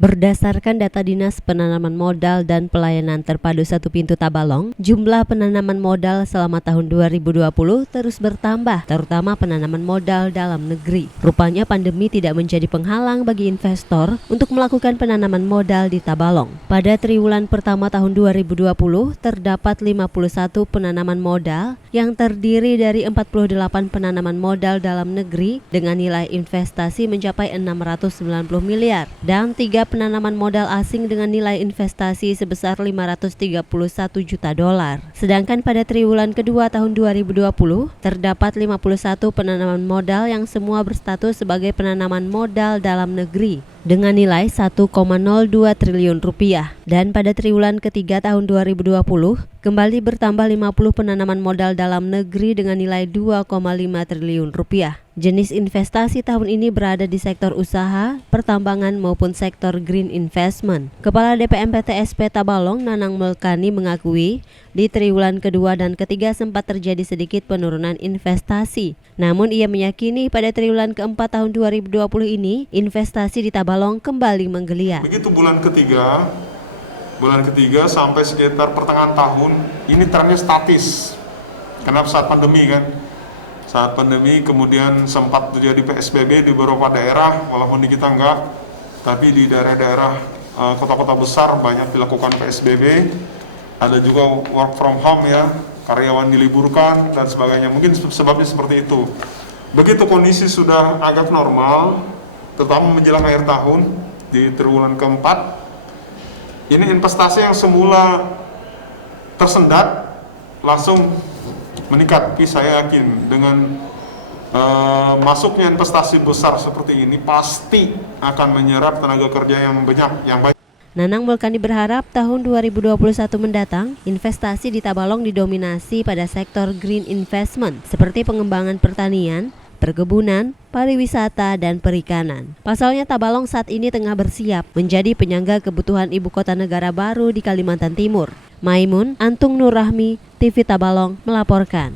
Berdasarkan data Dinas Penanaman Modal dan Pelayanan Terpadu Satu Pintu Tabalong, jumlah penanaman modal selama tahun 2020 terus bertambah, terutama penanaman modal dalam negeri. Rupanya pandemi tidak menjadi penghalang bagi investor untuk melakukan penanaman modal di Tabalong. Pada triwulan pertama tahun 2020, terdapat 51 penanaman modal yang terdiri dari 48 penanaman modal dalam negeri dengan nilai investasi mencapai 690 miliar dan 3 penanaman modal asing dengan nilai investasi sebesar 531 juta dolar. Sedangkan pada triwulan kedua tahun 2020, terdapat 51 penanaman modal yang semua berstatus sebagai penanaman modal dalam negeri dengan nilai 1,02 triliun rupiah. Dan pada triwulan ketiga tahun 2020, kembali bertambah 50 penanaman modal dalam negeri dengan nilai 2,5 triliun rupiah. Jenis investasi tahun ini berada di sektor usaha, pertambangan maupun sektor green investment. Kepala DPMPTSP Tabalong, Nanang Melkani mengakui di triwulan kedua dan ketiga sempat terjadi sedikit penurunan investasi. Namun ia meyakini pada triwulan keempat tahun 2020 ini investasi di Tabalong kembali menggeliat. Begitu bulan ketiga sampai sekitar pertengahan tahun ini trennya statis. Kenapa? Saat pandemi kan. Saat pandemi kemudian sempat terjadi PSBB di beberapa daerah, walaupun di kita enggak, tapi di daerah-daerah kota-kota besar banyak dilakukan PSBB. Ada juga work from home ya, karyawan diliburkan dan sebagainya. Mungkin sebabnya seperti itu. Begitu kondisi sudah agak normal, terutama menjelang akhir tahun di triwulan keempat, ini investasi yang semula tersendat langsung meningkat. Saya yakin dengan masuknya investasi besar seperti ini pasti akan menyerap tenaga kerja yang banyak, yang baik. Nanang Melkani berharap tahun 2021 mendatang, investasi di Tabalong didominasi pada sektor green investment seperti pengembangan pertanian, perkebunan, pariwisata, dan perikanan. Pasalnya Tabalong saat ini tengah bersiap menjadi penyangga kebutuhan ibu kota negara baru di Kalimantan Timur. Maimun Antung Nur Rahmi, TV Tabalong melaporkan.